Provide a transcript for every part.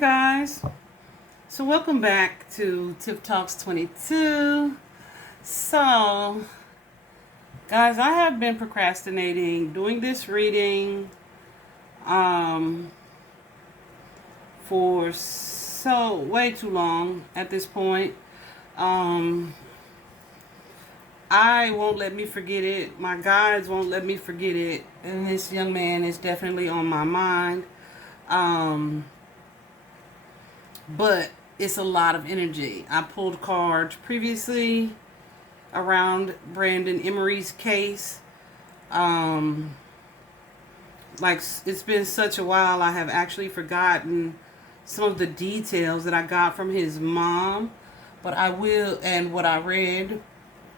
Guys, so welcome back to Tip Talks 22. So guys, I have been procrastinating doing this reading for way too long at this point. I won't let me forget it. My guides won't let me forget it. And this young man is definitely on my mind. But it's a lot of energy. I pulled cards previously around Brandon Embry's case. Like, it's been such a while, I have actually forgotten some of the details that I got from his mom. But I will, and what I read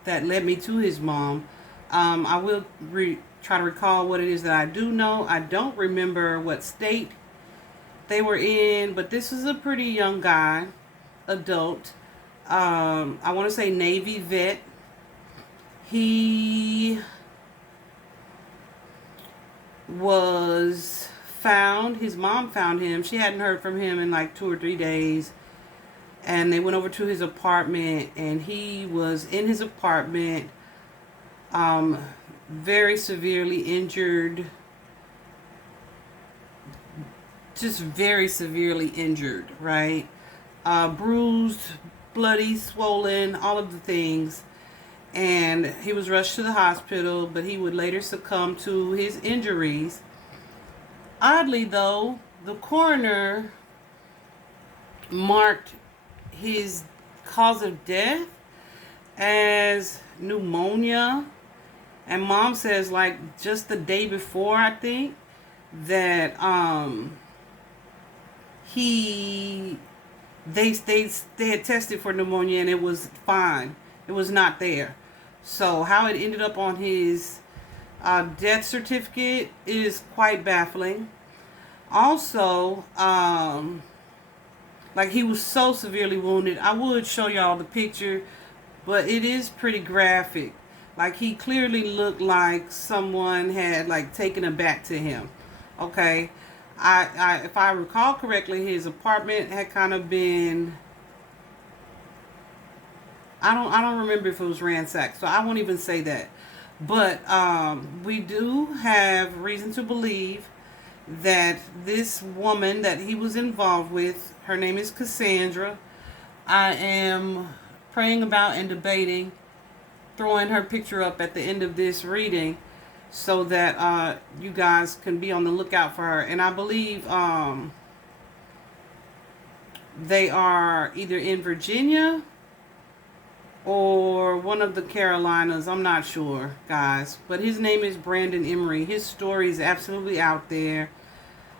that led me to his mom. I will try to recall what it is that I do know. I don't remember what state they were in, but this is a pretty young guy, adult. I want to say Navy vet. He was found, his mom found him. She hadn't heard from him in like 2 or 3 days. And they went over to his apartment, and he was in his apartment, very severely injured. Just very severely injured, right? Bruised, bloody, swollen, all of the things. And he was rushed to the hospital, but he would later succumb to his injuries. Oddly, though, the coroner marked his cause of death as pneumonia. And mom says, like, just the day before, I think, that they had tested for pneumonia and it was fine. It was not there. So how it ended up on his death certificate is quite baffling. Also, like, he was so severely wounded. I would show y'all the picture, but it is pretty graphic. Like, he clearly looked like someone had, like, taken a bat to him. Okay. If I recall correctly, his apartment had kind of been, I don't remember if it was ransacked, so I won't even say that. But we do have reason to believe that this woman that he was involved with, her name is Cassandra. I am praying about and debating throwing her picture up at the end of this reading, so that you guys can be on the lookout for her. And I believe they are either in Virginia or one of the Carolinas. I'm not sure, guys. But his name is Brandon Embry. His story is absolutely out there.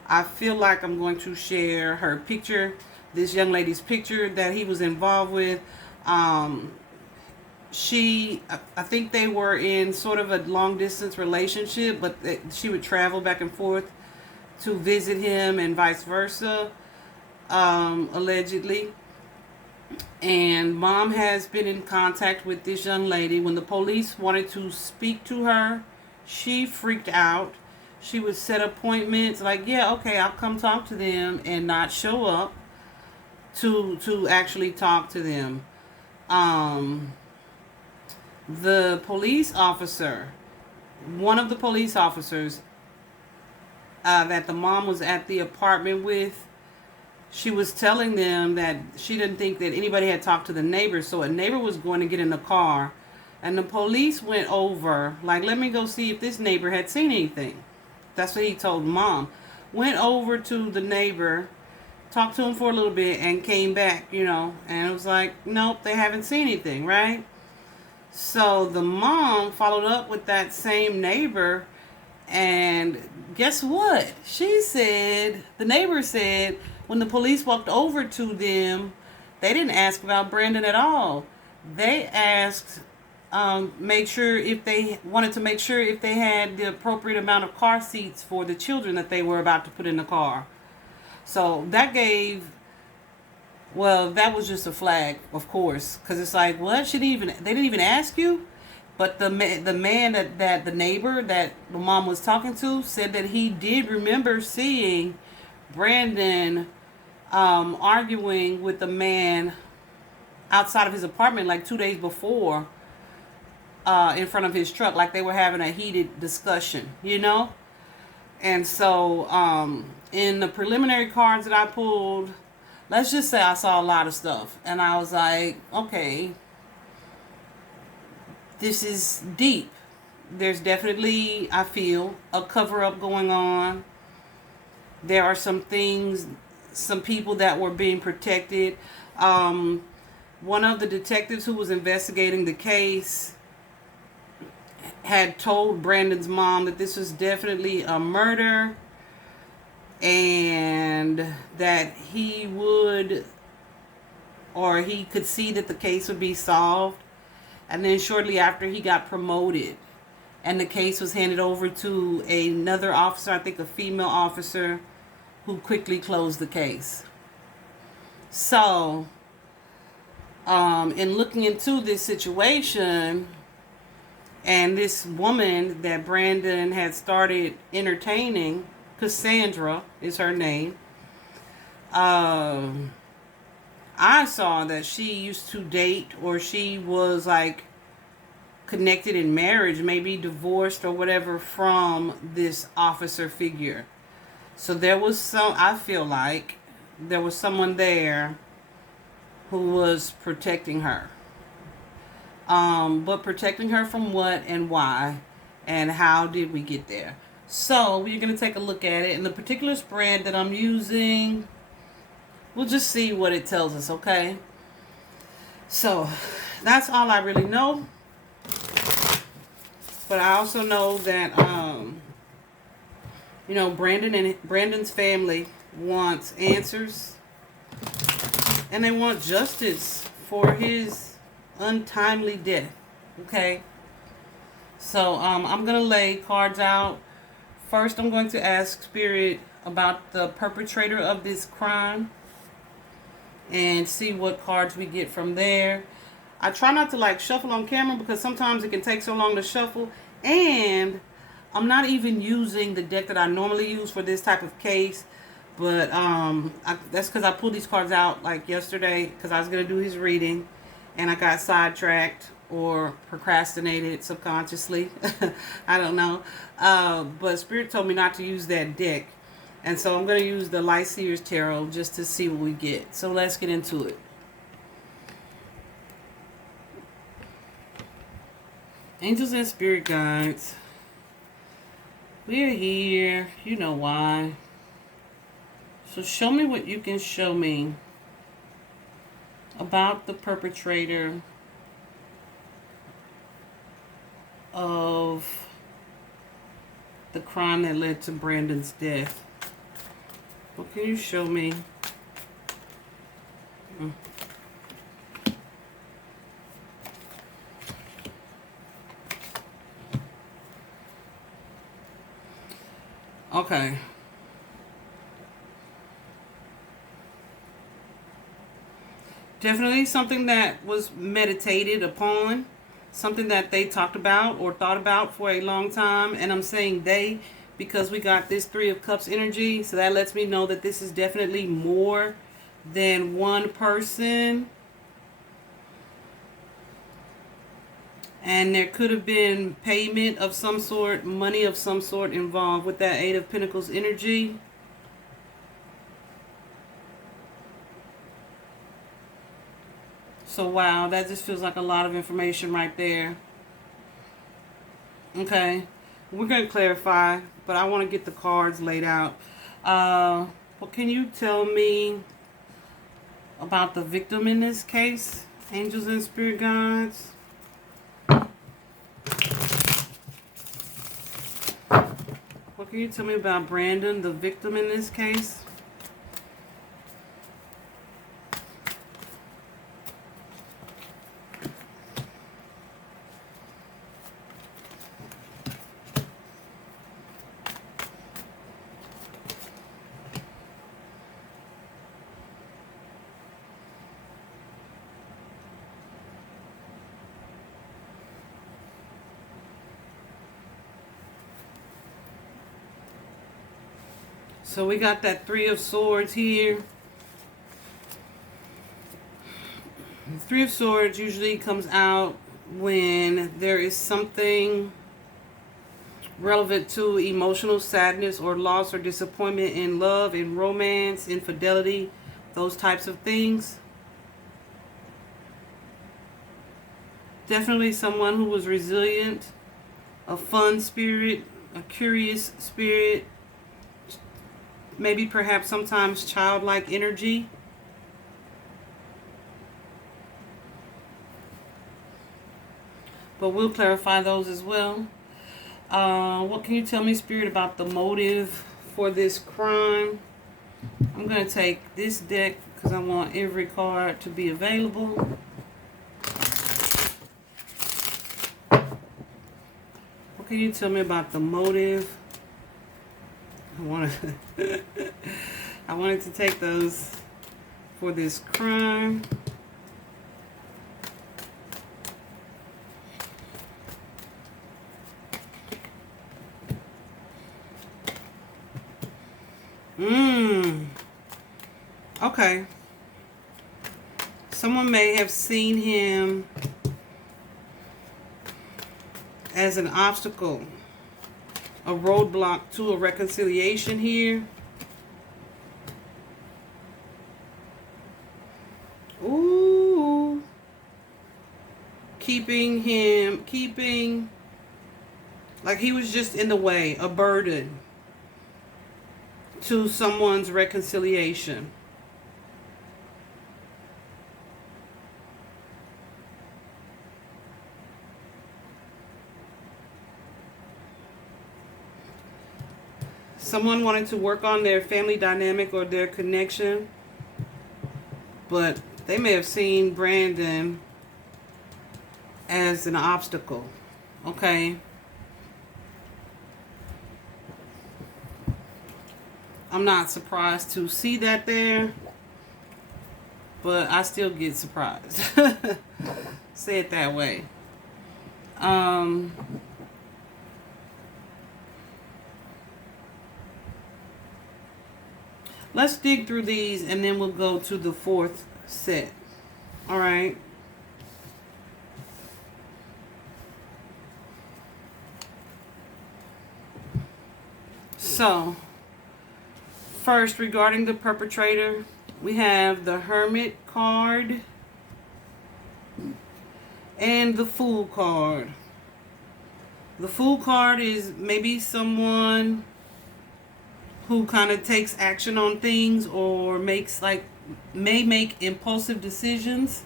I feel like I'm going to share her picture, this young lady's picture that he was involved with. I think they were in sort of a long distance relationship, but she would travel back and forth to visit him and vice versa, allegedly. And mom has been in contact with this young lady. When the police wanted to speak to her, she freaked out. She would set appointments, like, yeah, okay, I'll come talk to them, and not show up to actually talk to them. The police officer, one of the police officers that the mom was at the apartment with, she was telling them that she didn't think that anybody had talked to the neighbor. So a neighbor was going to get in the car, and the police went over, like, let me go see if this neighbor had seen anything. That's what he told mom. Went over to the neighbor, talked to him for a little bit, and came back, and it was like, nope, they haven't seen anything, right? So the mom followed up with that same neighbor, and guess what? The neighbor said, when the police walked over to them, they didn't ask about Brandon at all. They asked, wanted to make sure if they had the appropriate amount of car seats for the children that they were about to put in the car. So that was just a flag, of course, because it's like, what? They didn't even ask you? But the man that the neighbor that the mom was talking to said that he did remember seeing Brandon arguing with the man outside of his apartment like 2 days before, in front of his truck, like they were having a heated discussion, you know? And so, in the preliminary cards that I pulled, let's just say I saw a lot of stuff. And I was like, okay, this is deep. There's definitely, I feel, a cover-up going on. There are some things, some people that were being protected. One of the detectives who was investigating the case had told Brandon's mom that this was definitely a murder and that he would, or he could see that the case would be solved. And then shortly after, he got promoted and the case was handed over to another officer, I think a female officer, who quickly closed the case. So, in looking into this situation, and this woman that Brandon had started entertaining, Cassandra is her name, I saw that she used to date, or she was like connected in marriage, maybe divorced or whatever, from this officer figure. So there was some, I feel like there was someone there who was protecting her. But protecting her from what and why and how did we get there? So we're going to take a look at it. And the particular spread that I'm using, we'll just see what it tells us, okay? So that's all I really know. But I also know that, you know, Brandon's family wants answers. And they want justice for his untimely death. Okay? So, I'm going to lay cards out. First, I'm going to ask Spirit about the perpetrator of this crime. And see what cards we get from there. I try not to like shuffle on camera because sometimes it can take so long to shuffle. And I'm not even using the deck that I normally use for this type of case. But that's because I pulled these cards out like yesterday because I was going to do his reading. And I got sidetracked or procrastinated subconsciously. I don't know. But Spirit told me not to use that deck. And so I'm going to use the Light Seers Tarot just to see what we get. So let's get into it. Angels and Spirit Guides. We're here. You know why. So show me what you can show me about the perpetrator of the crime that led to Brandon's death. What can you show me? Okay. Definitely something that was meditated upon. Something that they talked about or thought about for a long time. And I'm saying they because we got this Three of Cups energy. So that lets me know that this is definitely more than one person. And there could have been payment of some sort, money of some sort involved with that Eight of Pentacles energy. So wow, that just feels like a lot of information right there. Okay, we're going to clarify, but I want to get the cards laid out. What can you tell me about the victim in this case? Angels and Spirit Guides. What can you tell me about Brandon, the victim in this case? So we got that Three of Swords here. Three of Swords usually comes out when there is something relevant to emotional sadness or loss or disappointment in love, in romance, infidelity, those types of things. Definitely someone who was resilient, a fun spirit, a curious spirit, maybe perhaps sometimes childlike energy. But we'll clarify those as well. What can you tell me, Spirit, about the motive for this crime? I'm going to take this deck because I want every card to be available. What can you tell me about the motive? I wanted to take those for this crime. Okay. Someone may have seen him as an obstacle, a roadblock to a reconciliation here. Ooh. Keeping like he was just in the way, a burden to someone's reconciliation. Someone wanted to work on their family dynamic or their connection, but they may have seen Brandon as an obstacle. Okay. I'm not surprised to see that there, but I still get surprised. Say it that way. Let's dig through these and then we'll go to the fourth set. All right. So, first, regarding the perpetrator, we have the Hermit card and the Fool card. The Fool card is maybe someone who kind of takes action on things or may make impulsive decisions.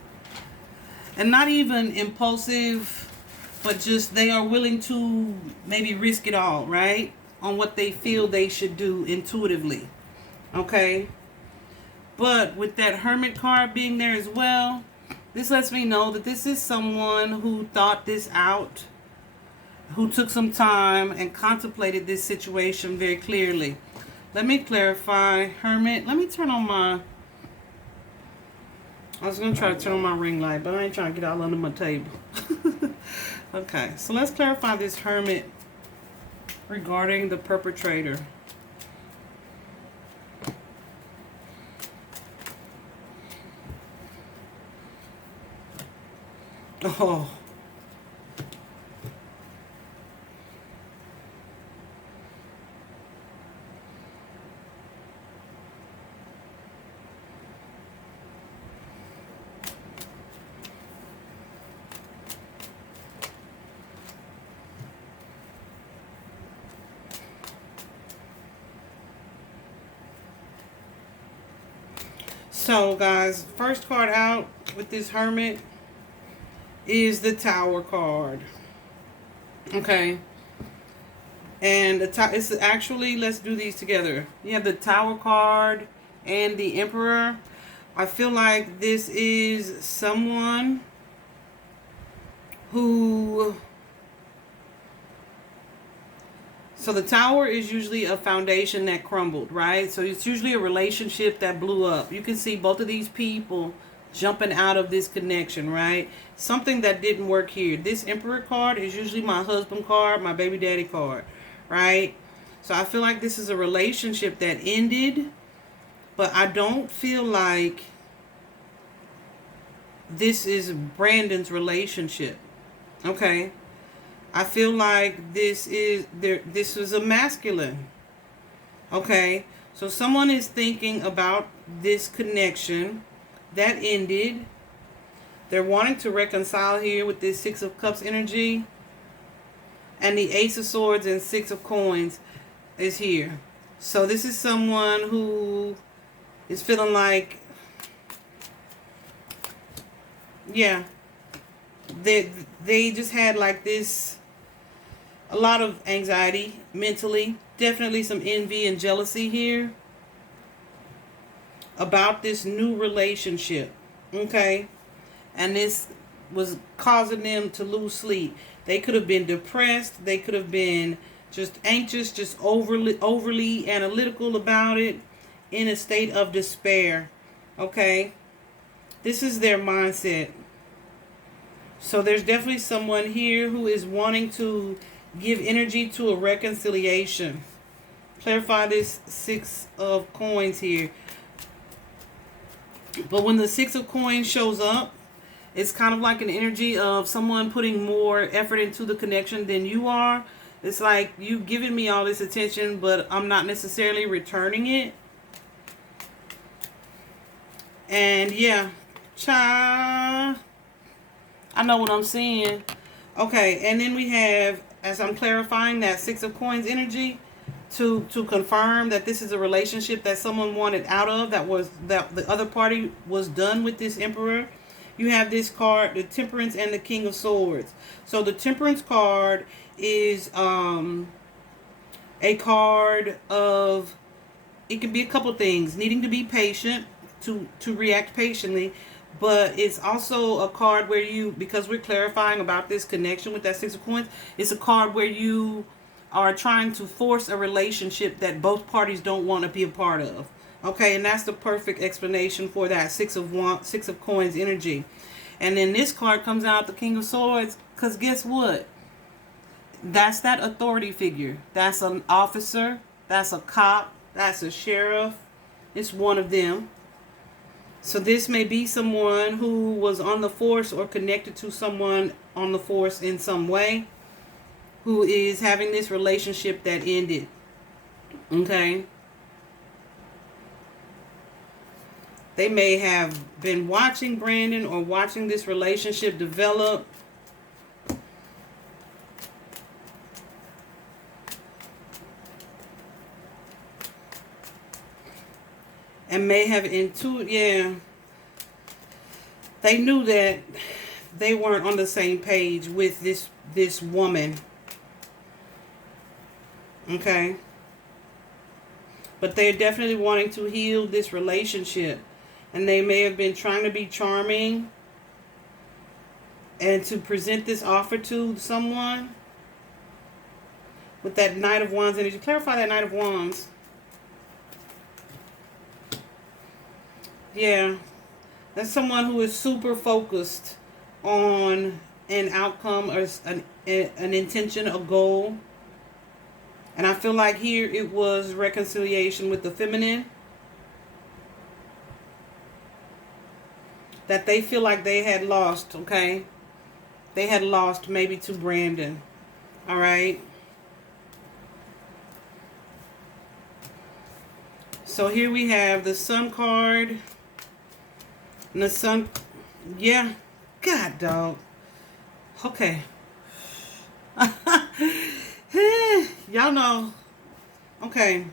And not even impulsive, but just they are willing to maybe risk it all, right? On what they feel they should do intuitively. Okay? But with that Hermit card being there as well, this lets me know that this is someone who thought this out, who took some time and contemplated this situation very clearly. Let me clarify, Hermit. Let me turn on my... I was going to try to turn on my ring light, but I ain't trying to get all under my table. Okay, so let's clarify this Hermit regarding the perpetrator. Oh. So, guys, first card out with this Hermit is the Tower card. Okay. And it's actually, let's do these together. You have the Tower card and the Emperor. I feel like this is someone who... So the Tower is usually a foundation that crumbled, right? So it's usually a relationship that blew up. You can see both of these people jumping out of this connection, right? Something that didn't work here. This Emperor card is usually my husband card, my baby daddy card, right? So I feel like this is a relationship that ended, but I don't feel like this is Brandon's relationship. Okay. I feel like this was a masculine. Okay. So someone is thinking about this connection that ended. They're wanting to reconcile here with this Six of Cups energy. And the Ace of Swords and Six of Coins is here. So this is someone who is feeling like, yeah, they just had like this, a lot of anxiety mentally. Definitely some envy and jealousy here about this new relationship. Okay. And this was causing them to lose sleep. They could have been depressed. They could have been just anxious, just overly analytical about it, in a state of despair. Okay? This is their mindset. So there's definitely someone here who is wanting to give energy to a reconciliation. Clarify this Six of Coins here. But when the Six of Coins shows up, it's kind of like an energy of someone putting more effort into the connection than you are. It's like, you giving me all this attention, but I'm not necessarily returning it. And yeah, I know what I'm seeing. Okay, and then we have, as I'm clarifying that Six of Coins energy, to confirm that this is a relationship that someone wanted out of, that the other party was done with this Emperor. You have this card, the Temperance and the King of Swords. So the Temperance card is a card of, it can be a couple things. Needing to be patient, to react patiently. But it's also a card where you, because we're clarifying about this connection with that Six of Coins, it's a card where you are trying to force a relationship that both parties don't want to be a part of. Okay, and that's the perfect explanation for that Six of Coins energy. And then this card comes out, the King of Swords, because guess what? That's that authority figure. That's an officer. That's a cop. That's a sheriff. It's one of them. So this may be someone who was on the force or connected to someone on the force in some way, who is having this relationship that ended. Okay? They may have been watching Brandon or watching this relationship develop. And may have they knew that they weren't on the same page with this woman. Okay? But they're definitely wanting to heal this relationship. And they may have been trying to be charming and to present this offer to someone with that Knight of Wands energy. Clarify that Knight of Wands. Yeah. That's someone who is super focused on an outcome or an intention, a goal. And I feel like here it was reconciliation with the feminine. That they feel like they had lost, okay? They had lost maybe to Brandon. Alright? So here we have the Sun card. And the Sun, yeah. God, dog. Okay. Y'all know. Okay.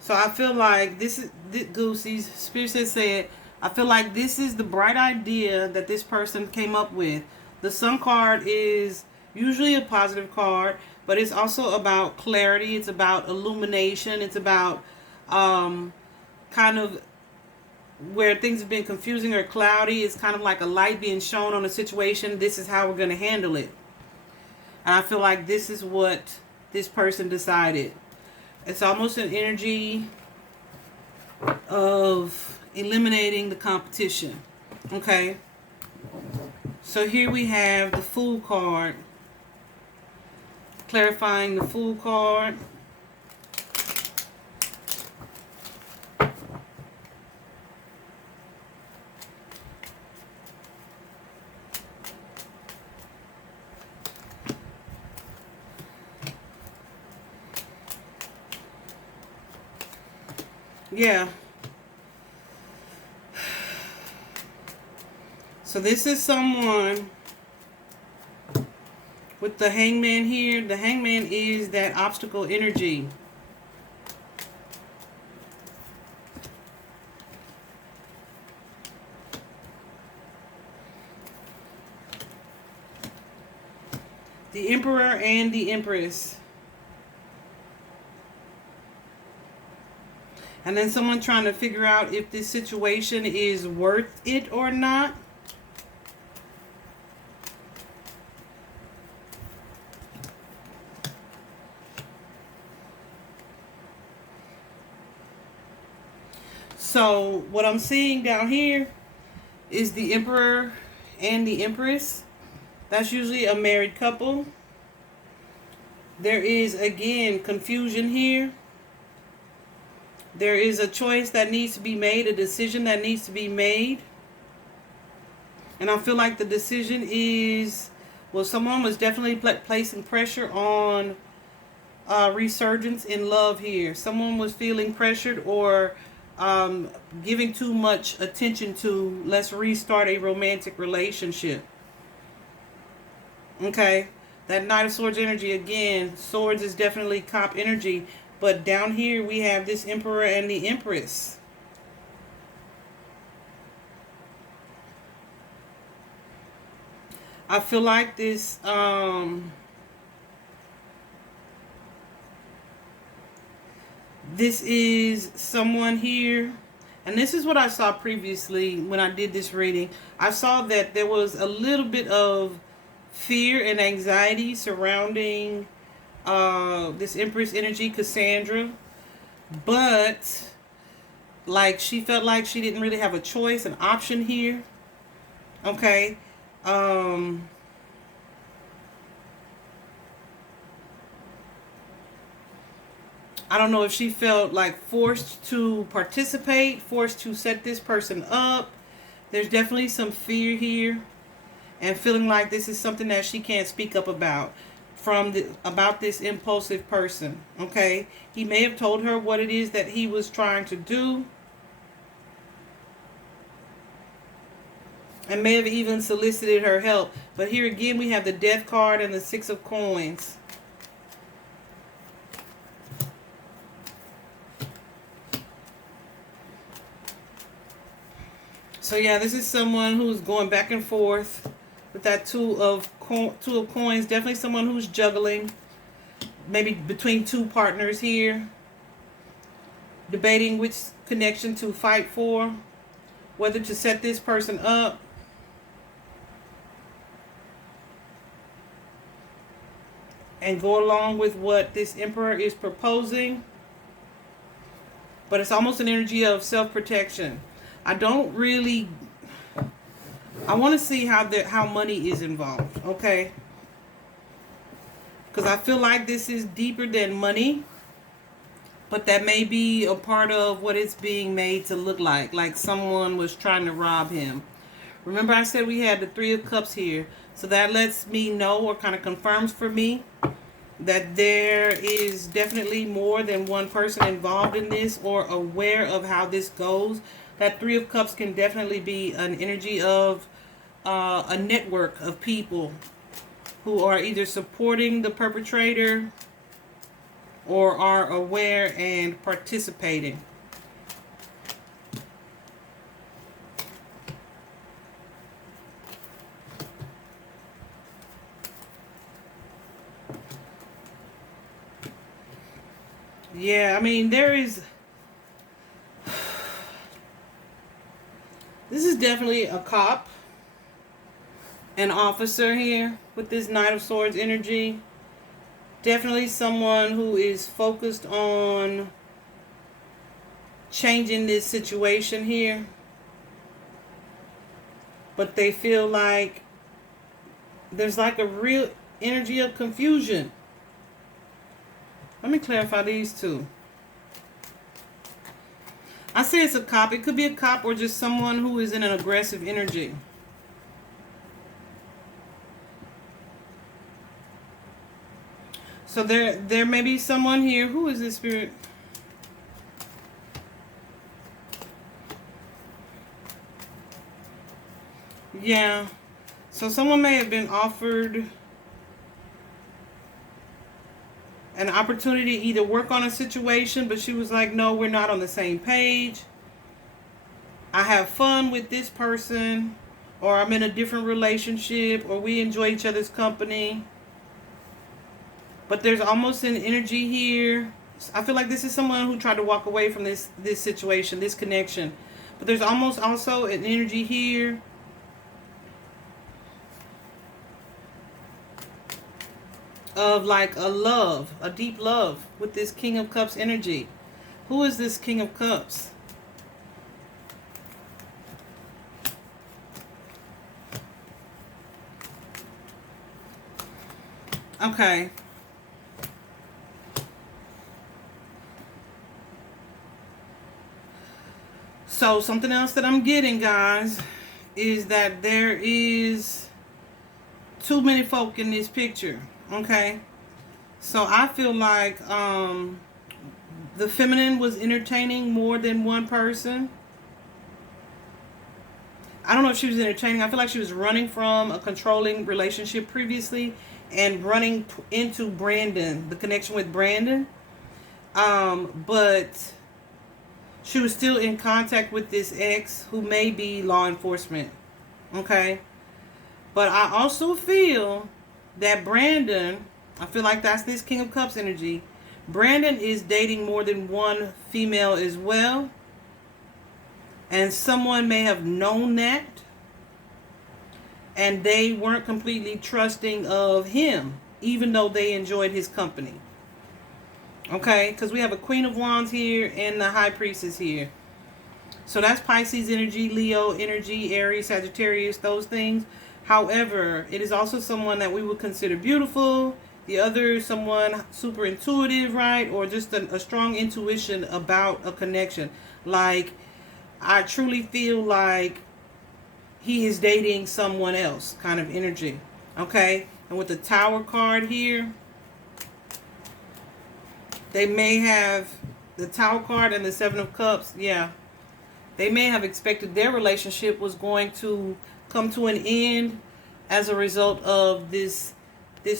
So I feel like this is, Goosey's Spirit said, I feel like this is the bright idea that this person came up with. The Sun card is usually a positive card, but it's also about clarity. It's about illumination. It's about kind of where things have been confusing or cloudy. It's kind of like a light being shown on a situation. This is how we're going to handle it. And I feel like this is what this person decided. It's almost an energy of eliminating the competition. Okay? So here we have the Fool card. Clarifying the Fool card. Yeah. So this is someone with the hangman here. The hangman is that obstacle energy. The Emperor and the Empress. And then someone trying to figure out if this situation is worth it or not. So what I'm seeing down here is the Emperor and the Empress. That's usually a married couple. There is, again, confusion here. There is a choice that needs to be made, a decision that needs to be made. And I feel like the decision is, well, someone was definitely placing pressure on resurgence in love here. Someone was feeling pressured or giving too much attention to, let's restart a romantic relationship. Okay, that Knight of Swords energy, again, swords is definitely cop energy. But down here we have this Emperor and the Empress. I feel like this this is someone here, and this is what I saw previously when I did this reading. I saw that there was a little bit of fear and anxiety surrounding this Empress energy, Cassandra, but like she felt like she didn't really have a choice, an option here. Okay. I don't know if she felt like forced to participate, forced to set this person up. There's definitely some fear here, and feeling like this is something that she can't speak up about about this impulsive person. Okay, he may have told her what it is that he was trying to do, and may have even solicited her help. But here again we have the Death card and the Six of Coins. So yeah, this is someone who's going back and forth with that Two of Coins. Definitely someone who's juggling, maybe between two partners here, debating which connection to fight for, whether to set this person up, and go along with what this Emperor is proposing. But it's almost an energy of self-protection. I don't really, I want to see how money is involved, okay? Because I feel like this is deeper than money, but that may be a part of what it's being made to look like someone was trying to rob him. Remember I said we had the Three of Cups here, so that lets me know, or kind of confirms for me, that there is definitely more than one person involved in this or aware of how this goes. That Three of Cups can definitely be an energy of a network of people who are either supporting the perpetrator or are aware and participating. Yeah, I mean, there is... This is definitely a cop, an officer here with this Knight of Swords energy. Definitely someone who is focused on changing this situation here. But they feel like there's like a real energy of confusion. Let me clarify these two. I say it's a cop. It could be a cop or just someone who is in an aggressive energy. So there may be someone here. Who is this spirit? Yeah. So someone may have been offered an opportunity to either work on a situation, but she was like, no, we're not on the same page. I have fun with this person, or I'm in a different relationship, or we enjoy each other's company. But there's almost an energy here. I feel like this is someone who tried to walk away from this situation, this connection. But there's almost also an energy here of like a love, a deep love with this King of Cups energy. Who is this King of Cups? Okay. So something else that I'm getting, guys, is that there is too many folk in this picture. Okay. So I feel like the feminine was entertaining more than one person. I don't know if she was entertaining. I feel like she was running from a controlling relationship previously and running into Brandon, the connection with Brandon. But she was still in contact with this ex who may be law enforcement. Okay. But I also feel that Brandon, I feel like that's this King of Cups energy. Brandon is dating more than one female as well. And someone may have known that. And they weren't completely trusting of him, even though they enjoyed his company. Okay, because we have a Queen of Wands here and the High Priestess here. So that's Pisces energy, Leo energy, Aries, Sagittarius, those things. However, it is also someone that we would consider beautiful. The other, someone super intuitive, right? Or just a strong intuition about a connection. Like, I truly feel like he is dating someone else kind of energy. Okay? And with the Tower card here, they may have the Tower card and the Seven of Cups. Yeah. They may have expected their relationship was going to come to an end as a result of this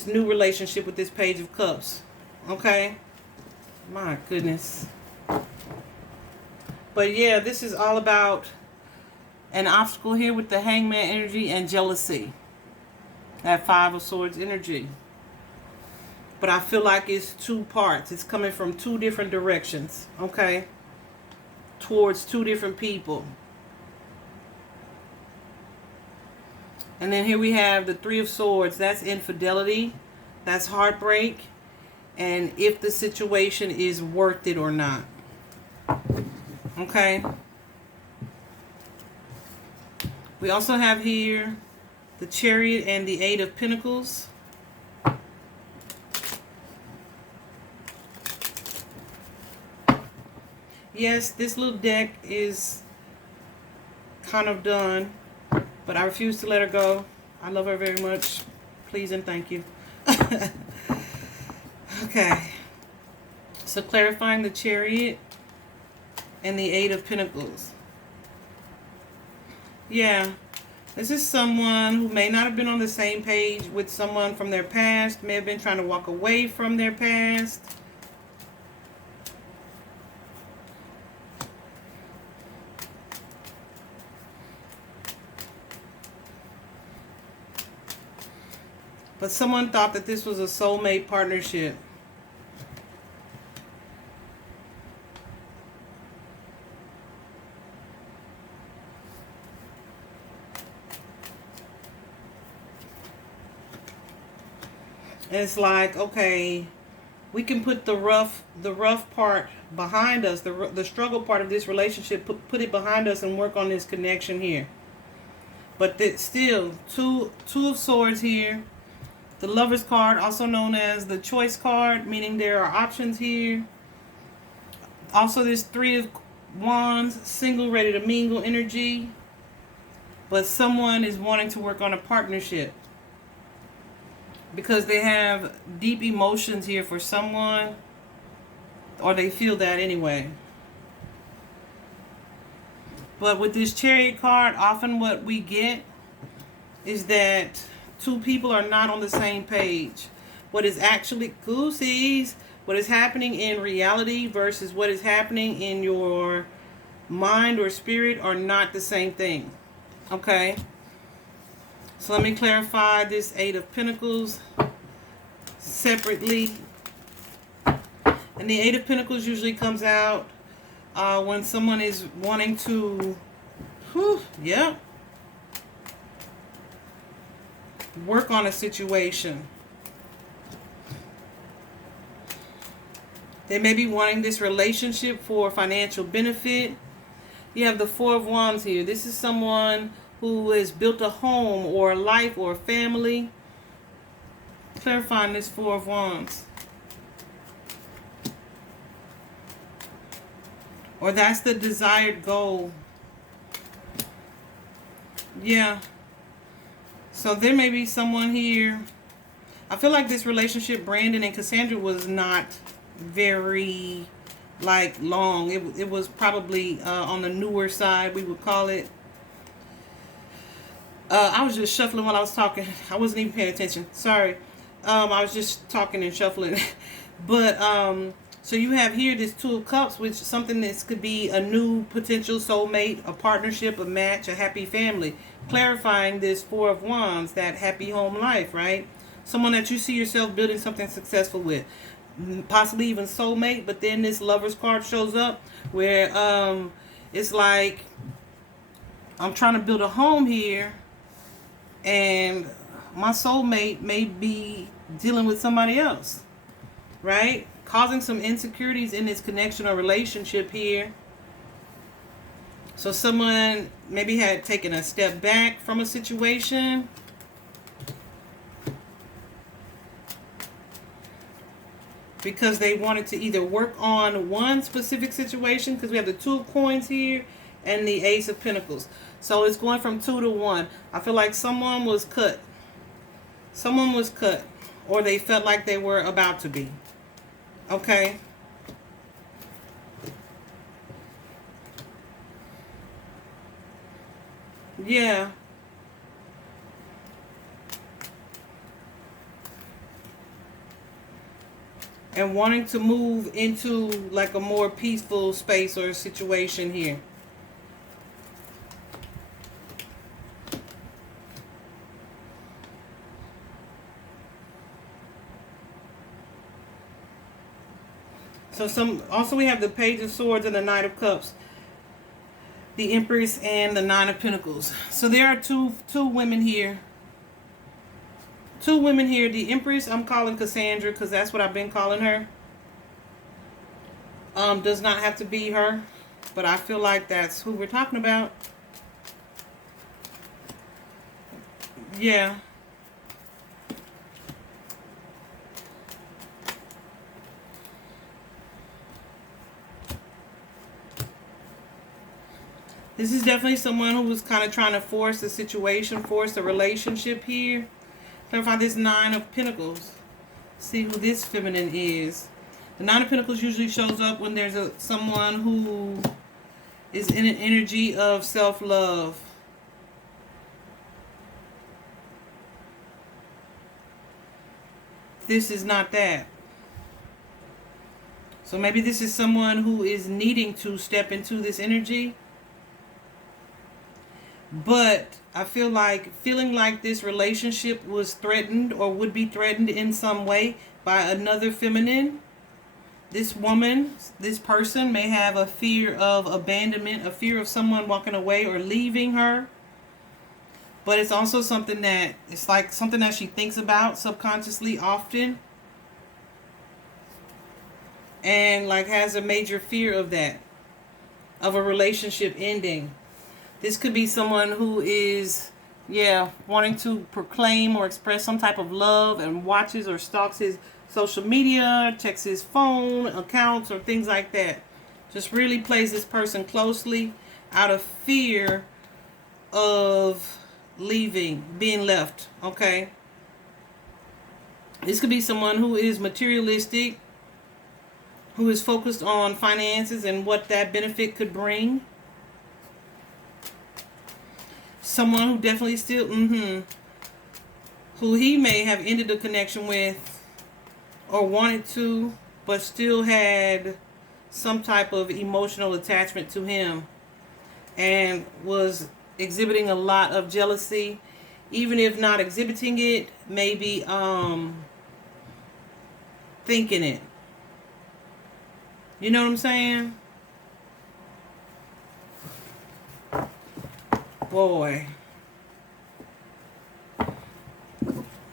new relationship with this Page of Cups. Okay? My goodness. But yeah, this is all about an obstacle here with the Hangman energy and jealousy. That Five of Swords energy. But I feel like it's two parts. It's coming from two different directions. Okay? Towards two different people. And then here we have the Three of Swords. That's infidelity. That's heartbreak. And if the situation is worth it or not. Okay. We also have here the Chariot and the Eight of Pentacles. Yes, this little deck is kind of done, but I refuse to let her go. I love her very much. Please and thank you. Okay. So clarifying the Chariot and the Eight of Pentacles. Yeah. This is someone who may not have been on the same page with someone from their past. May have been trying to walk away from their past. But someone thought that this was a soulmate partnership. And it's like, okay, we can put the rough part behind us, the struggle part of this relationship, put it behind us and work on this connection here. But still, two of Swords here. The Lover's card, also known as the Choice card, meaning there are options here. Also, this Three of Wands, single, ready to mingle energy. But someone is wanting to work on a partnership. Because they have deep emotions here for someone. Or they feel that anyway. But with this Chariot card, often what we get is that two people are not on the same page. What is actually, goosies, what is happening in reality versus what is happening in your mind or spirit are not the same thing. Okay? So let me clarify this Eight of Pentacles separately. And the Eight of Pentacles usually comes out when someone is wanting to, work on a situation. They may be wanting this relationship for financial benefit. You have the Four of Wands here. This is someone who has built a home or a life or a family. Clarifying this Four of Wands. Or that's the desired goal. Yeah. So there may be someone here. I feel like this relationship, Brandon and Cassandra, was not very long. It was probably on the newer side, we would call it. I was just shuffling while I was talking. I wasn't even paying attention. Sorry. I was just talking and shuffling. But so you have here this Two of Cups, which is something that could be a new potential soulmate, a partnership, a match, a happy family. Clarifying this Four of Wands, that happy home life, right? Someone that you see yourself building something successful with. Possibly even soulmate, but then this Lover's card shows up where it's like, I'm trying to build a home here and my soulmate may be dealing with somebody else, right? Causing some insecurities in this connection or relationship here. So someone maybe had taken a step back from a situation. Because they wanted to either work on one specific situation, because we have the Two of Coins here and the Ace of Pentacles. So it's going from 2 to 1. I feel like someone was cut. Someone was cut. Or they felt like they were about to be. Okay? Yeah. And wanting to move into like a more peaceful space or situation here. So also we have the Page of Swords and the Knight of Cups. The Empress and the Nine of Pentacles. So there are two women here. Two women here. The Empress, I'm calling Cassandra because that's what I've been calling her. Does not have to be her, but I feel like that's who we're talking about. Yeah. This is definitely someone who was kind of trying to force a situation, force a relationship here. Clarify this Nine of Pentacles. See who this feminine is. The Nine of Pentacles usually shows up when there's someone who is in an energy of self-love. This is not that. So maybe this is someone who is needing to step into this energy. But I feel like, feeling like this relationship was threatened or would be threatened in some way by another feminine. This woman, this person may have a fear of abandonment, a fear of someone walking away or leaving her. But it's also something that, it's like something that she thinks about subconsciously often. And like has a major fear of that, of a relationship ending. This could be someone who is, wanting to proclaim or express some type of love and watches or stalks his social media, checks his phone accounts or things like that. Just really plays this person closely out of fear of leaving, being left, okay? This could be someone who is materialistic, who is focused on finances and what that benefit could bring. Someone who definitely still, who he may have ended a connection with or wanted to, but still had some type of emotional attachment to him and was exhibiting a lot of jealousy, even if not exhibiting it, maybe thinking it. You know what I'm saying? Boy.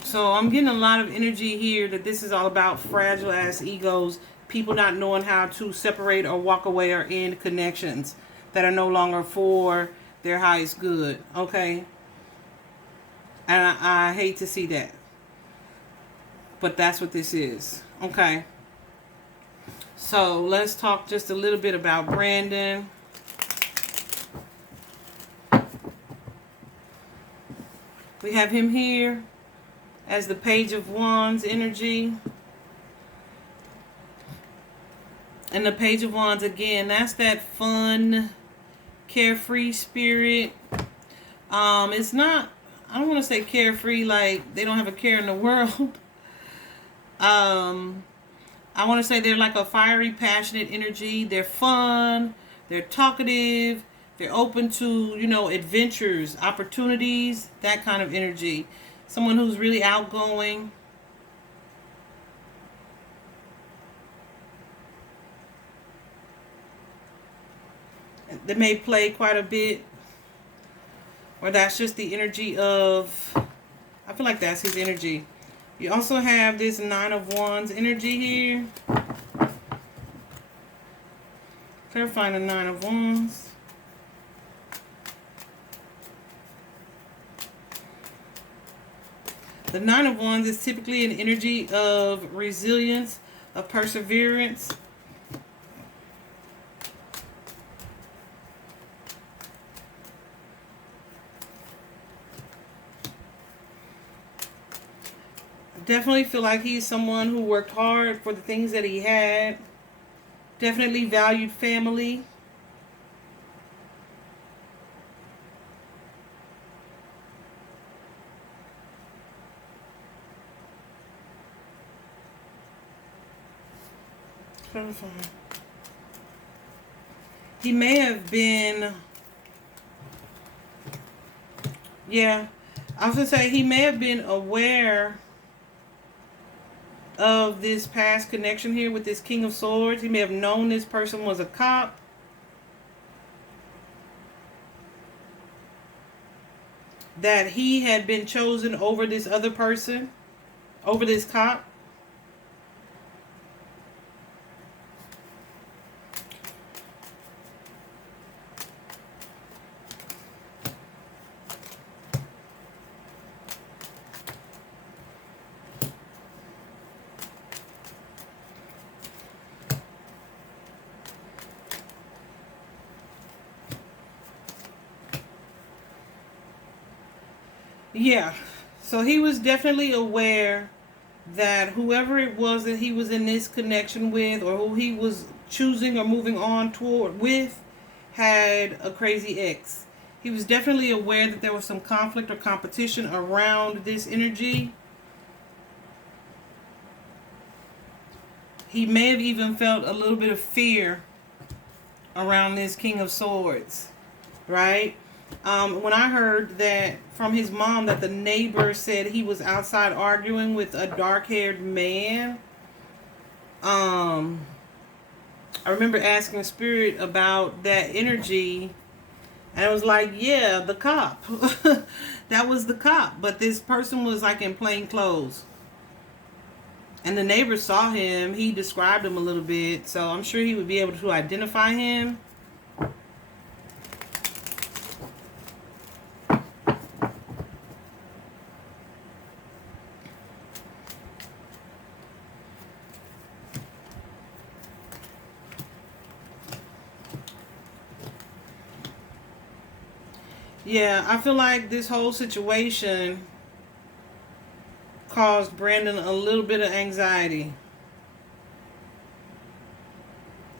So I'm getting a lot of energy here that this is all about fragile ass egos, people not knowing how to separate or walk away or end connections that are no longer for their highest good. Okay? And I hate to see that. But that's what this is. Okay? So let's talk just a little bit about Brandon. We have him here as the Page of Wands energy. And the Page of Wands, again, that's that fun, carefree spirit. It's not, I don't want to say carefree like they don't have a care in the world. I want to say they're like a fiery, passionate energy. They're fun. They're talkative. They're open to, you know, adventures, opportunities, that kind of energy. Someone who's really outgoing. They may play quite a bit. Or that's just the energy of, I feel like that's his energy. You also have this Nine of Wands energy here. Clarifying the Nine of Wands. The Nine of Wands is typically an energy of resilience, of perseverance. I definitely feel like he's someone who worked hard for the things that he had. Definitely valued family. He may have been, yeah, I was going to say he may have been aware of this past connection here with this King of Swords. He may have known this person was a cop. That he had been chosen over this other person, over this cop. Yeah, so he was definitely aware that whoever it was that he was in this connection with, or who he was choosing or moving on toward with, had a crazy ex. He was definitely aware that there was some conflict or competition around this energy. He may have even felt a little bit of fear around this King of Swords, right? When I heard that from his mom that the neighbor said he was outside arguing with a dark-haired man, I remember asking Spirit about that energy, and I was like, yeah, the cop. That was the cop, but this person was like in plain clothes. And the neighbor saw him. He described him a little bit, so I'm sure he would be able to identify him. Yeah, I feel like this whole situation caused Brandon a little bit of anxiety.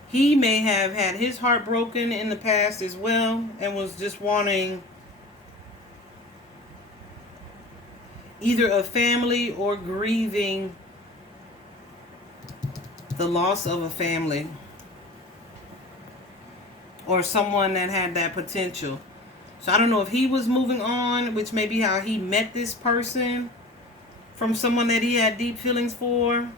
He may have had his heart broken in the past as well and was just wanting either a family or grieving the loss of a family or someone that had that potential. So I don't know if he was moving on, which may be how he met this person, from someone that he had deep feelings for.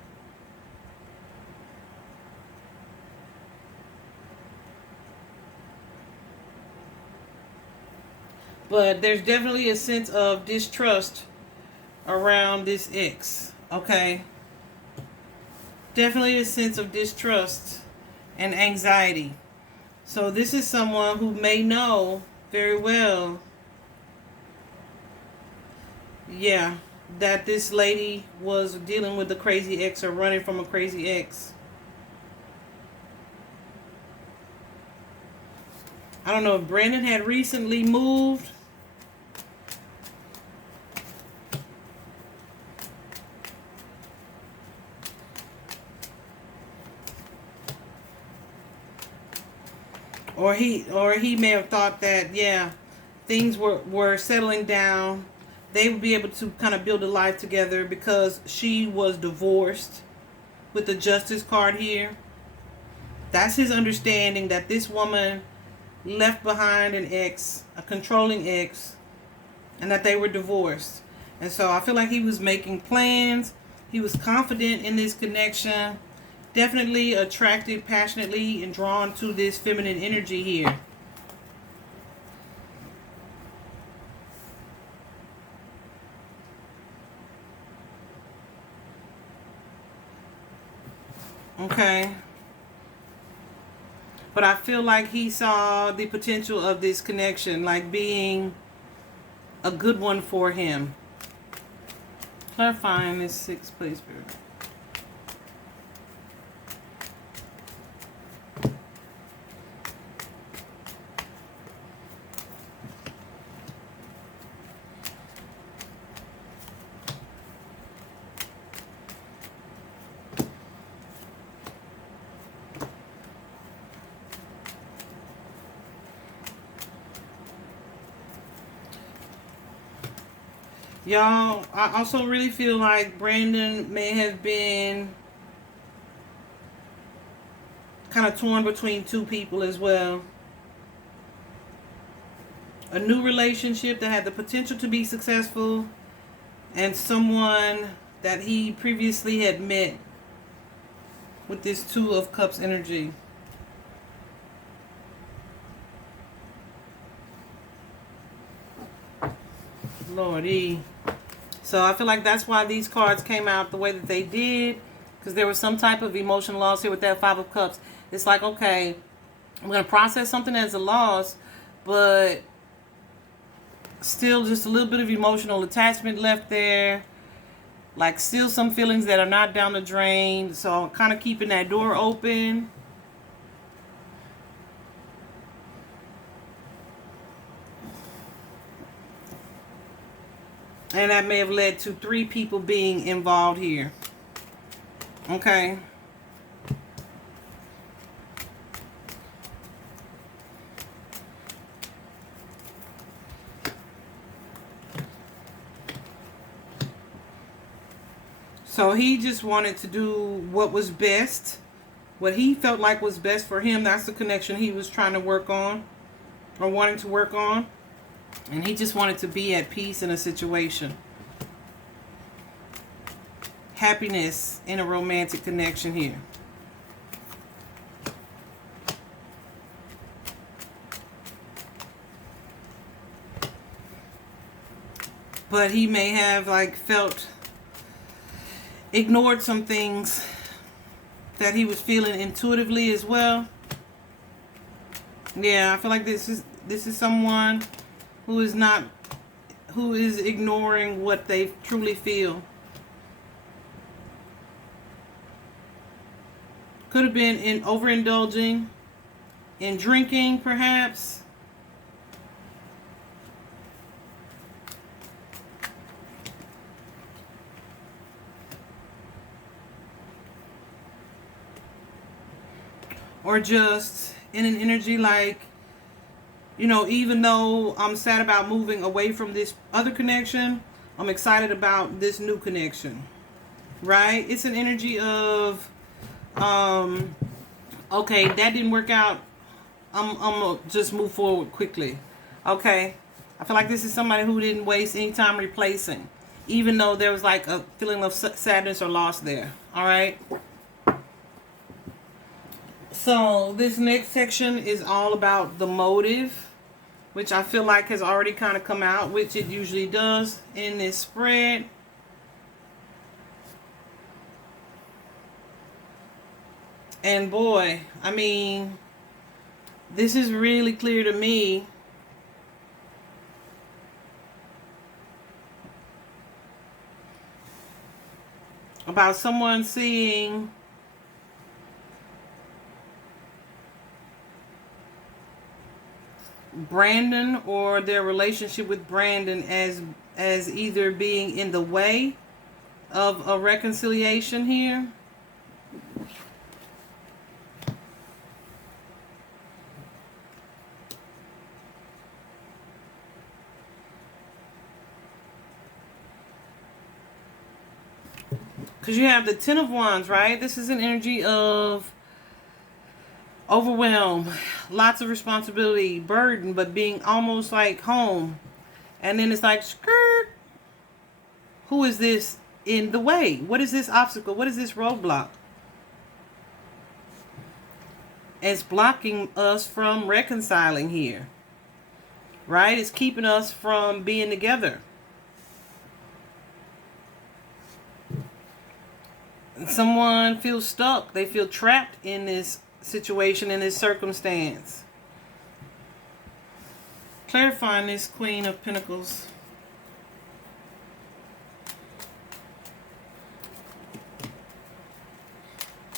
But there's definitely a sense of distrust around this ex, okay? Definitely a sense of distrust and anxiety. So this is someone who may know very well, yeah, that this lady was dealing with a crazy ex or running from a crazy ex. I don't know if Brandon had recently moved. Or he may have thought that, yeah, things were settling down. They would be able to kind of build a life together because she was divorced with the Justice card here. That's his understanding, that this woman left behind an ex, a controlling ex, and that they were divorced. And so I feel like he was making plans. He was confident in this connection. Definitely attracted passionately and drawn to this feminine energy here. Okay. But I feel like he saw the potential of this connection, like being a good one for him. Clarifying this sixth place spirit. Y'all, I also really feel like Brandon may have been kind of torn between two people as well. A new relationship that had the potential to be successful, and someone that he previously had met with this Two of Cups energy. Lordy. So I feel like that's why these cards came out the way that they did, because there was some type of emotional loss here with that Five of Cups. It's like, okay, I'm going to process something as a loss, but still just a little bit of emotional attachment left there. Like still some feelings that are not down the drain. So I'm kind of keeping that door open. And that may have led to 3 people being involved here. Okay. So he just wanted to do what was best. What he felt like was best for him. That's the connection he was trying to work on. Or wanting to work on. And he just wanted to be at peace in a situation. Happiness in a romantic connection here. But he may have like felt ignored some things that he was feeling intuitively as well. Yeah, I feel like this is someone who is ignoring what they truly feel. Could have been in overindulging, in drinking perhaps. Or just in an energy like, you know, even though I'm sad about moving away from this other connection, I'm excited about this new connection. Right? It's an energy of, okay, that didn't work out. I'm gonna just move forward quickly. Okay? I feel like this is somebody who didn't waste any time replacing, even though there was like a feeling of sadness or loss there. All right? So this next section is all about the motive, which I feel like has already kind of come out, which it usually does in this spread. And boy, I mean, this is really clear to me. About someone seeing Brandon or their relationship with Brandon as either being in the way of a reconciliation here. Because you have the Ten of Wands, right? This is an energy of overwhelm, lots of responsibility, burden, but being almost like home. And then it's like, skirt. Who is this in the way? What is this obstacle? What is this roadblock? It's blocking us from reconciling here. Right? It's keeping us from being together. Someone feels stuck. They feel trapped in this situation, in this circumstance. Clarifying this Queen of Pentacles.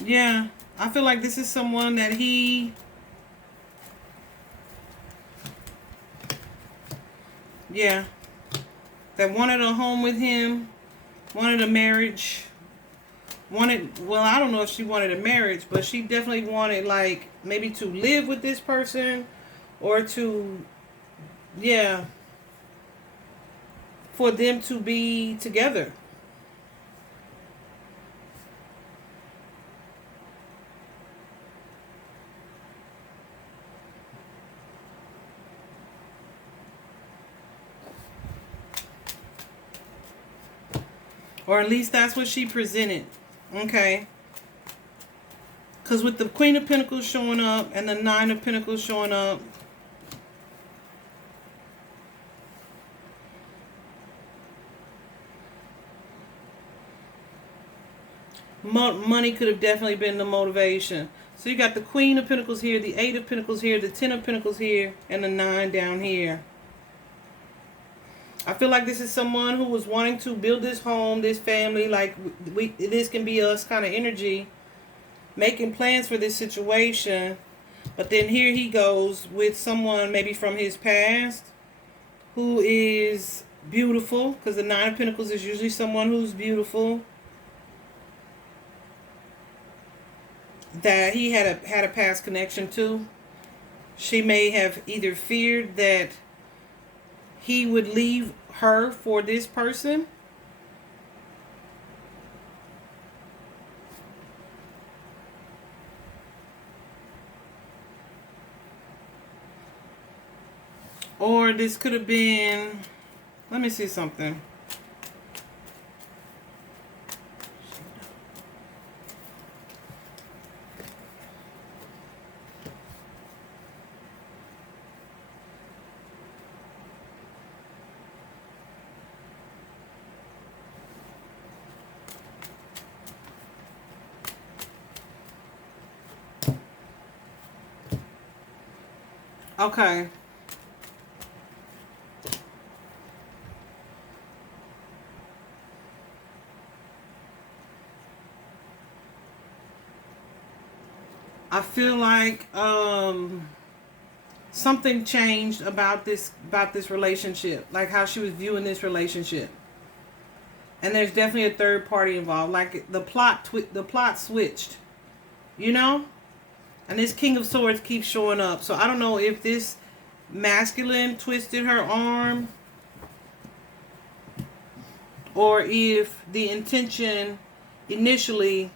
Yeah, I feel like this is someone that that wanted a home with him, wanted a marriage. Well, I don't know if she wanted a marriage, but she definitely wanted, like, maybe to live with this person or to, for them to be together. Or at least that's what she presented. Okay. Because with the Queen of Pentacles showing up and the Nine of Pentacles showing up, money could have definitely been the motivation. So you got the Queen of Pentacles here, the Eight of Pentacles here, the Ten of Pentacles here, and the Nine down here. I feel like this is someone who was wanting to build this home, this family, like this can be us kind of energy, making plans for this situation. But then here he goes with someone maybe from his past who is beautiful, because the Nine of Pentacles is usually someone who's beautiful, that he had a past connection to. She may have either feared that he would leave her for this person, or this could have been, let me see something. Okay. I feel like something changed about this relationship, like how she was viewing this relationship. And there's definitely a third party involved. Like the plot switched, you know? And this King of Swords keeps showing up. So I don't know if this masculine twisted her arm or if the intention initially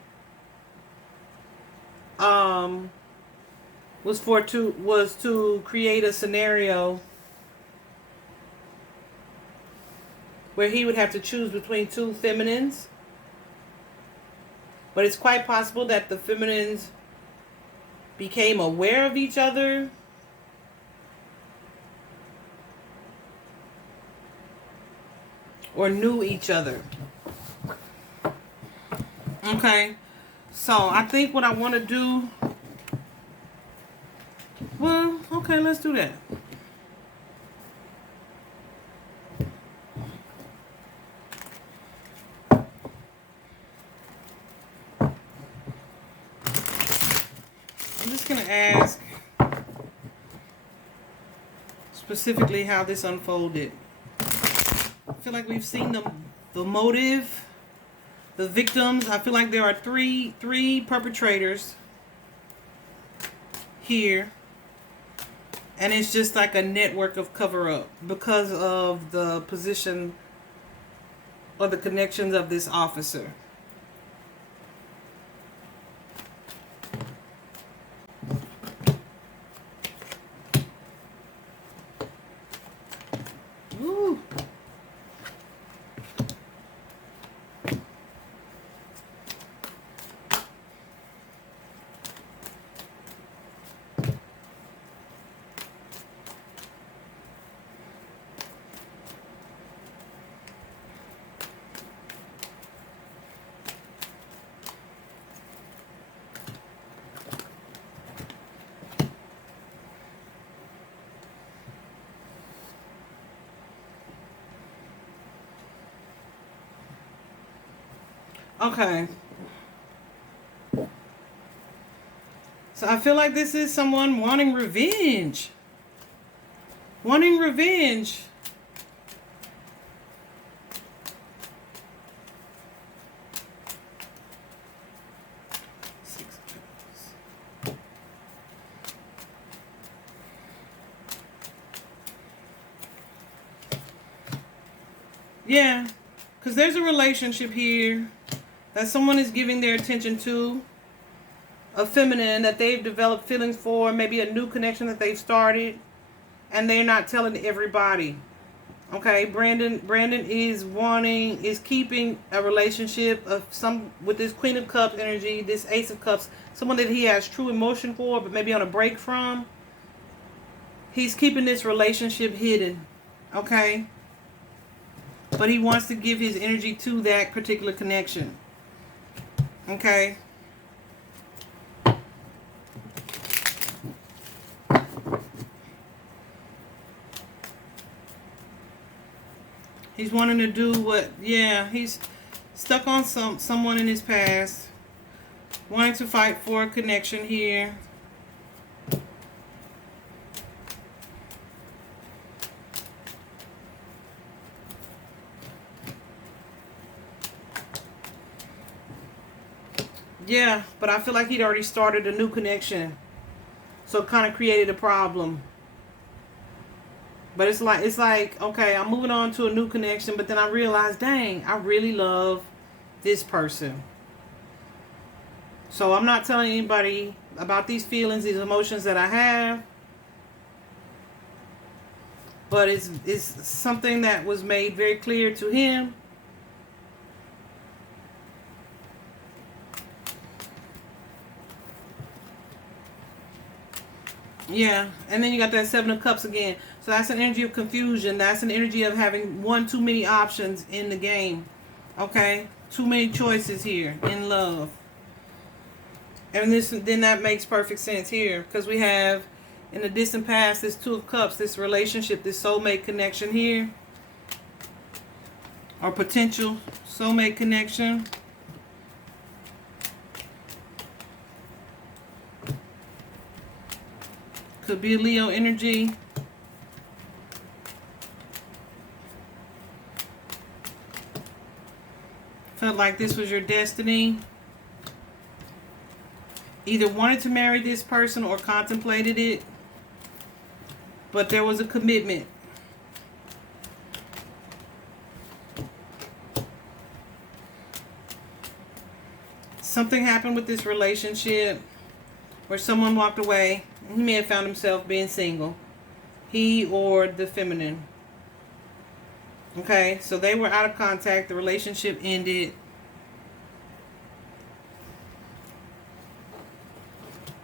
was to create a scenario where he would have to choose between two feminines. But it's quite possible that the feminines became aware of each other, or knew each other. Okay, so I think what I want to do, well, okay, let's do that. I'm just going to ask specifically how this unfolded. I feel like we've seen the motive, the victims. I feel like there are three perpetrators here. And it's just like a network of cover-up because of the position or the connections of this officer. Ooh. Okay. So I feel like this is someone wanting revenge. Wanting revenge. Yeah, because there's a relationship here that someone is giving their attention to, a feminine that they've developed feelings for, maybe a new connection that they've started, and they're not telling everybody. Okay, Brandon is keeping a relationship of some with this Queen of Cups energy, this Ace of Cups, someone that he has true emotion for, but maybe on a break from. He's keeping this relationship hidden, okay? But he wants to give his energy to that particular connection. Okay. He's wanting to do what, yeah, he's stuck on someone in his past. Wanting to fight for a connection here. Yeah, but I feel like he'd already started a new connection. So it kind of created a problem. But it's like, okay, I'm moving on to a new connection, but then I realized, dang, I really love this person. So I'm not telling anybody about these feelings, these emotions that I have. But it's something that was made very clear to him. Yeah, and then you got that Seven of Cups again. So that's an energy of confusion. That's an energy of having one too many options in the game. Okay? Too many choices here in love. And then that makes perfect sense here. Because we have, in the distant past, this Two of Cups, this relationship, this soulmate connection here. Or potential soulmate connection. Could be a Leo energy. Felt like this was your destiny. Either wanted to marry this person or contemplated it. But there was a commitment. Something happened with this relationship where someone walked away. He may have found himself being single. He or the feminine. Okay, so they were out of contact. The relationship ended.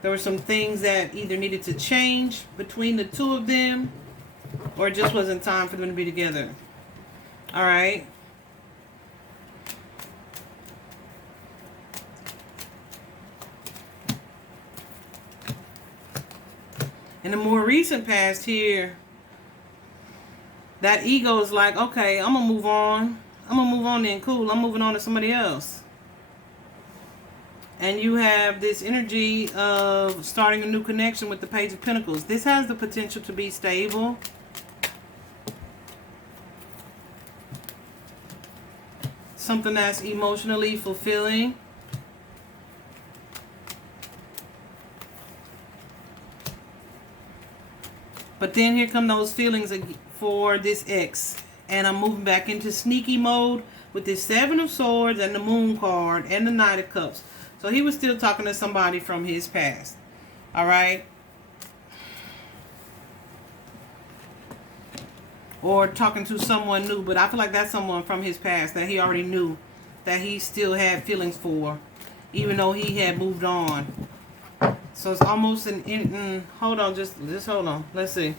There were some things that either needed to change between the two of them, or it just wasn't time for them to be together. All right. In the more recent past here, that ego is like, okay, I'm going to move on. I'm going to move on then. Cool. I'm moving on to somebody else. And you have this energy of starting a new connection with the Page of Pentacles. This has the potential to be stable. Something that's emotionally fulfilling. But then here come those feelings for this ex. And I'm moving back into sneaky mode with this Seven of Swords and the Moon card and the Knight of Cups. So he was still talking to somebody from his past. All right. Or talking to someone new. But I feel like that's someone from his past that he already knew that he still had feelings for, even though he had moved on. So it's almost an hold on, just hold on. Let's see.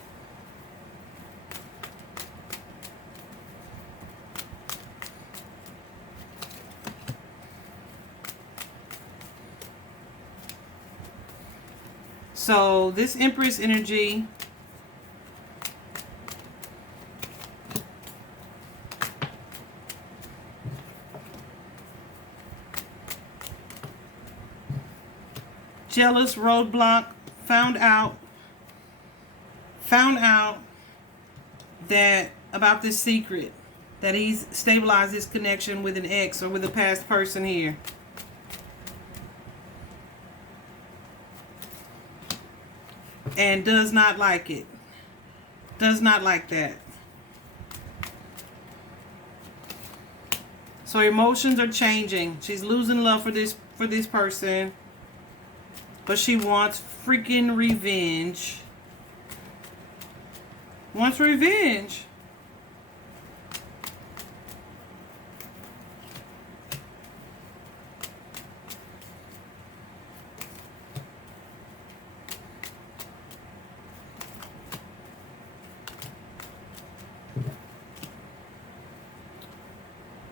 So this Empress energy jealous, roadblock, found out that about this secret, that he's stabilized his connection with an ex or with a past person here. And does not like it. Does not like that. So emotions are changing. She's losing love for this person. But she wants freaking revenge. Wants revenge.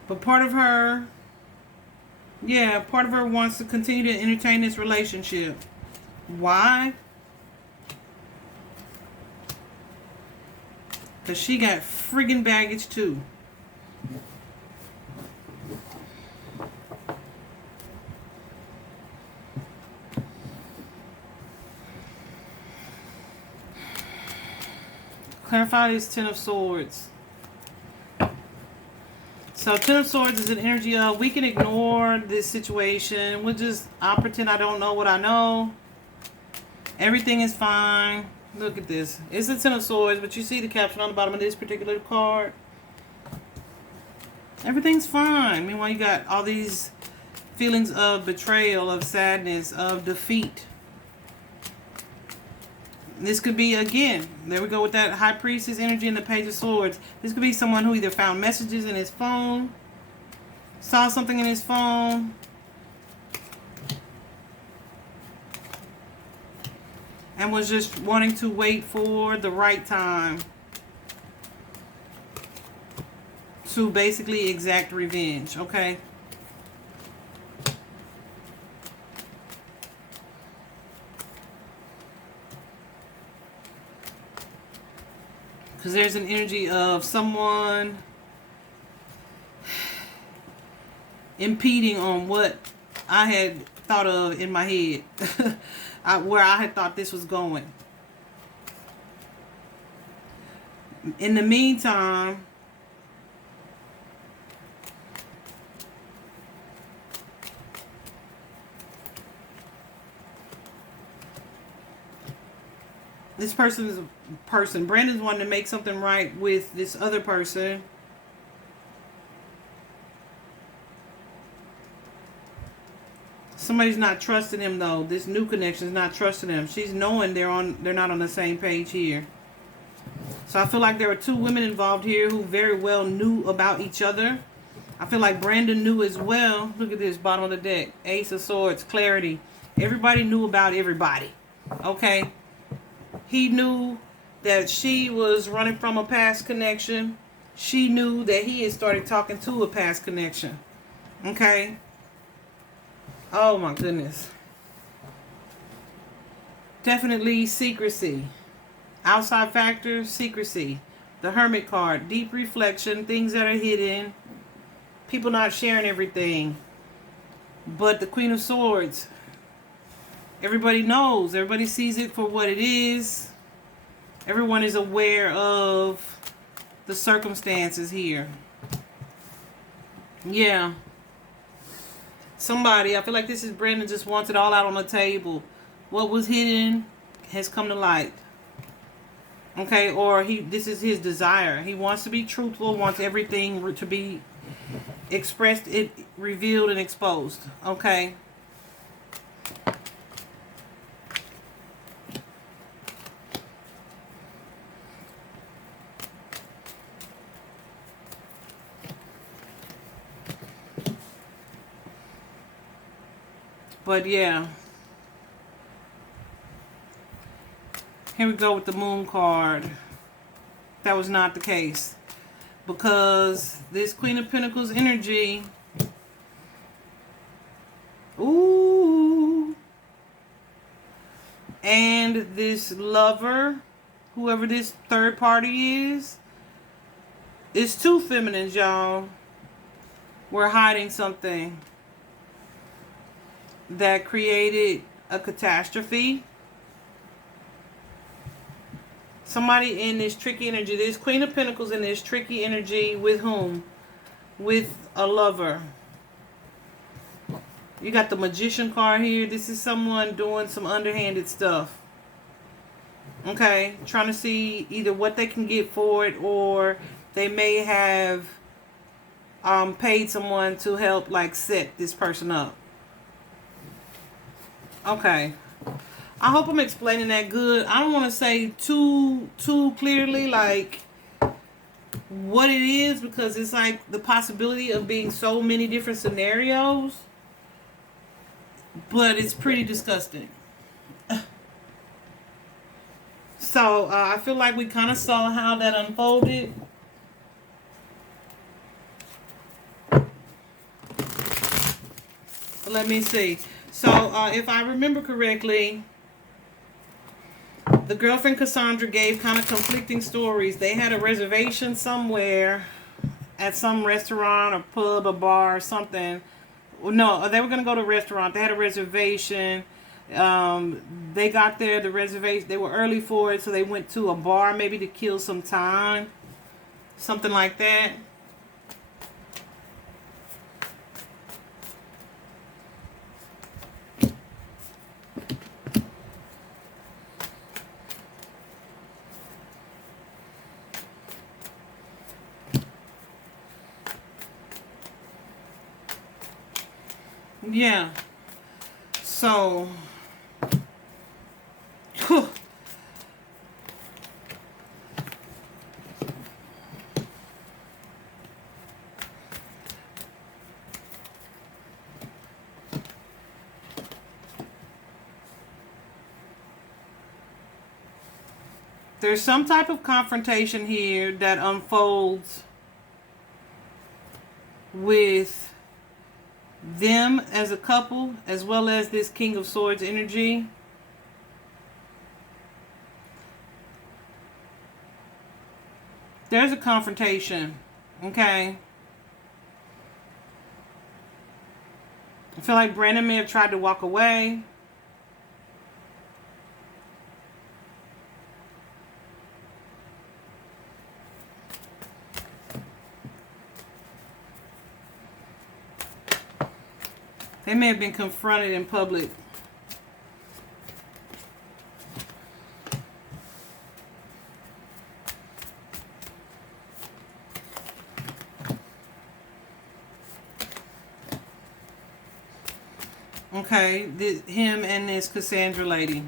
But part of her, part of her wants to continue to entertain this relationship. Why? Because she got friggin' baggage too. Clarify this Ten of Swords. So Ten of Swords is an energy of, we can ignore this situation. I'll pretend I don't know what I know. Everything is fine. Look at this. It's a Ten of Swords, but you see the caption on the bottom of this particular card. Everything's fine. Meanwhile, you got all these feelings of betrayal, of sadness, of defeat. This could be, again, there we go with that High Priestess energy and the Page of Swords. This could be someone who either found messages in his phone, saw something in his phone, and was just wanting to wait for the right time to basically exact revenge, okay? Because there's an energy of someone impeding on what I had thought of in my head. Where I had thought this was going. In the meantime, this Brandon's wanting to make something right with this other person. Somebody's not trusting him though. This new connection is not trusting him. She's knowing they're not on the same page here. So I feel like there were two women involved here who very well knew about each other. I feel like Brandon knew as well. Look at this, bottom of the deck. Ace of Swords, clarity. Everybody knew about everybody. Okay? He knew that she was running from a past connection. She knew that he had started talking to a past connection. Okay? Oh my goodness. Definitely secrecy. Outside factors, secrecy. The Hermit card, deep reflection, things that are hidden. People not sharing everything. But the Queen of Swords, everybody knows. Everybody sees it for what it is. Everyone is aware of the circumstances here. Yeah. Somebody, I feel like this is Brandon just wants it all out on the table. What was hidden has come to light. Okay, or this is his desire. He wants to be truthful, wants everything to be expressed, revealed, and exposed. Okay. But yeah. Here we go with the Moon card. That was not the case. Because this Queen of Pentacles energy. Ooh. And this lover, whoever this third party is two feminines, y'all. We're hiding something that created a catastrophe. Somebody in this tricky energy. This Queen of Pentacles in this tricky energy with whom? With a lover. You got the Magician card here. This is someone doing some underhanded stuff. Okay. Trying to see either what they can get for it, or they may have paid someone to help like set this person up. Okay. I hope I'm explaining that good. I don't want to say too clearly like what it is, because it's like the possibility of being so many different scenarios. But it's pretty disgusting. So I feel like we kind of saw how that unfolded. Let me see. So if I remember correctly, the girlfriend Cassandra gave kind of conflicting stories. They had a reservation somewhere at some restaurant or pub or bar or something. No, they were going to go to a restaurant. They had a reservation. They got there, the reservation, they were early for it, so they went to a bar maybe to kill some time. Something like that. Yeah. So, whew. There's some type of confrontation here that unfolds with them as a couple, as well as this King of Swords energy. There's a confrontation, okay? I feel like Brandon may have tried to walk away. They may have been confronted in public. Okay, him and this Cassandra lady.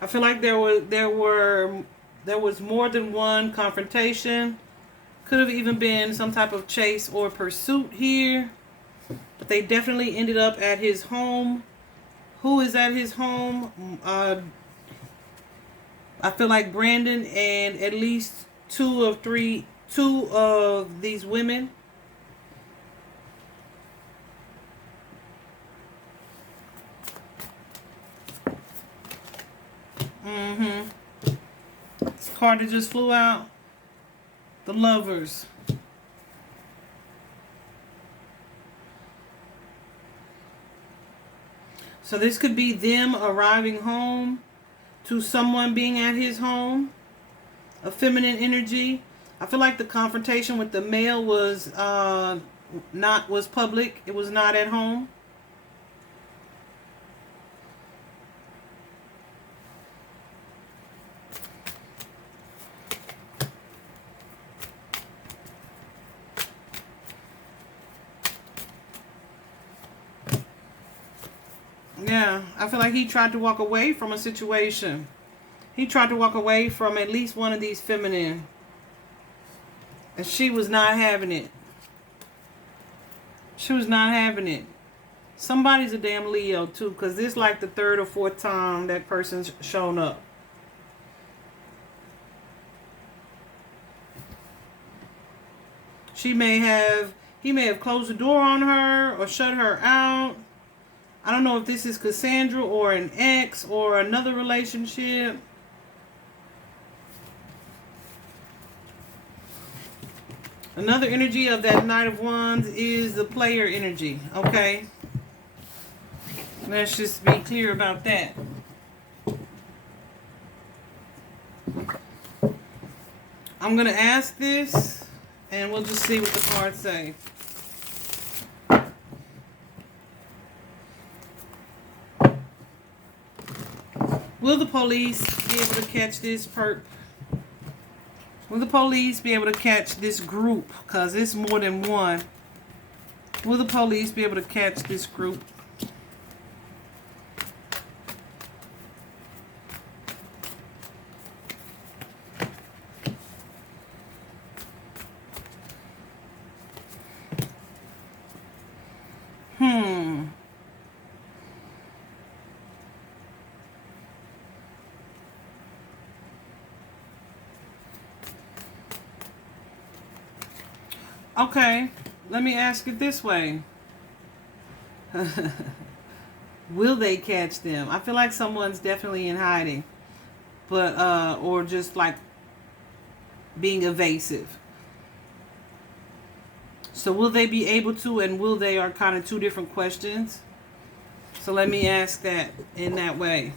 I feel like there was more than one confrontation. Could have even been some type of chase or pursuit here. But they definitely ended up at his home. Who is at his home? I feel like Brandon and at least two of these women. This card that just flew out. The Lovers. So this could be them arriving home to someone being at his home. A feminine energy. I feel like the confrontation with the male was was public. It was not at home. Yeah, I feel like he tried to walk away from a situation. He tried to walk away from at least one of these feminine. And she was not having it. She was not having it. Somebody's a damn Leo too, because this is like the third or fourth time that person's shown up. He may have closed the door on her or shut her out. I don't know if this is Cassandra or an ex or another relationship. Another energy of that Knight of Wands is the player energy, okay? Let's just be clear about that. I'm going to ask this, and we'll just see what the cards say. Will the police be able to catch this Will the police be able to catch this group? Because it's more than one. Will the police be able to catch this group? Okay, let me ask it this way. Will they catch them? I feel like someone's definitely in hiding. But, or just like being evasive. So will they be able to, and will they are kind of two different questions. So let me ask that in that way.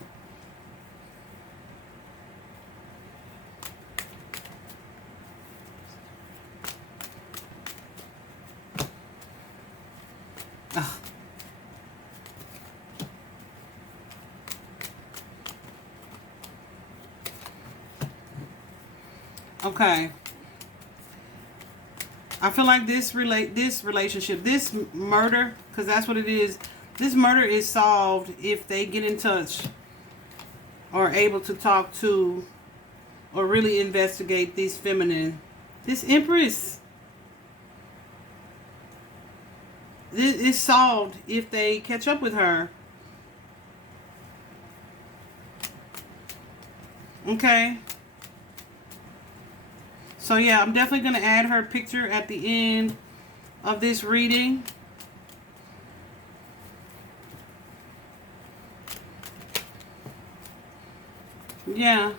Okay. I feel like this relationship, this murder, because that's what it is. This murder is solved if they get in touch or able to talk to or really investigate these feminine. This Empress. This is solved if they catch up with her. Okay. So yeah, I'm definitely going to add her picture at the end of this reading. Yeah.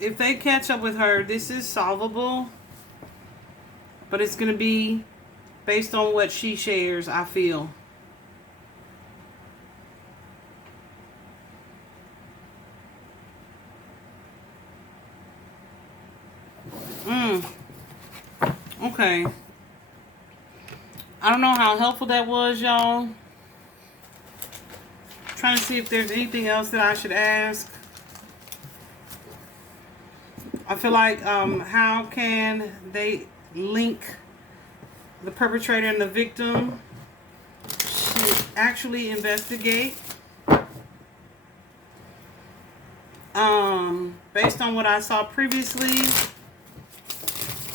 If they catch up with her, this is solvable. But it's going to be based on what she shares, I feel. Okay. I don't know how helpful that was, y'all. Trying to see if there's anything else that I should ask. I feel like, how can they link the perpetrator and the victim? Should actually investigate. Based on what I saw previously,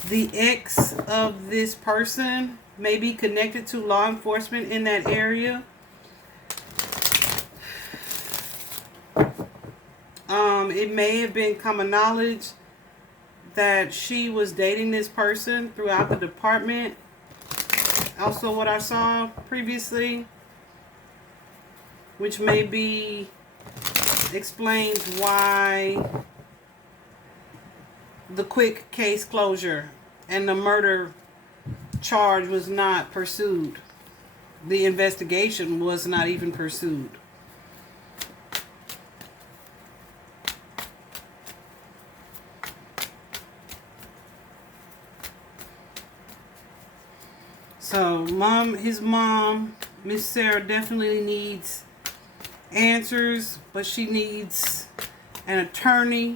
the ex of this person may be connected to law enforcement in that area. It may have been common knowledge that she was dating this person throughout the department. Also what I saw previously, which may be explains why the quick case closure and the murder charge was not pursued. The investigation was not even pursued. So, his mom, Miss Sarah, definitely needs answers, but she needs an attorney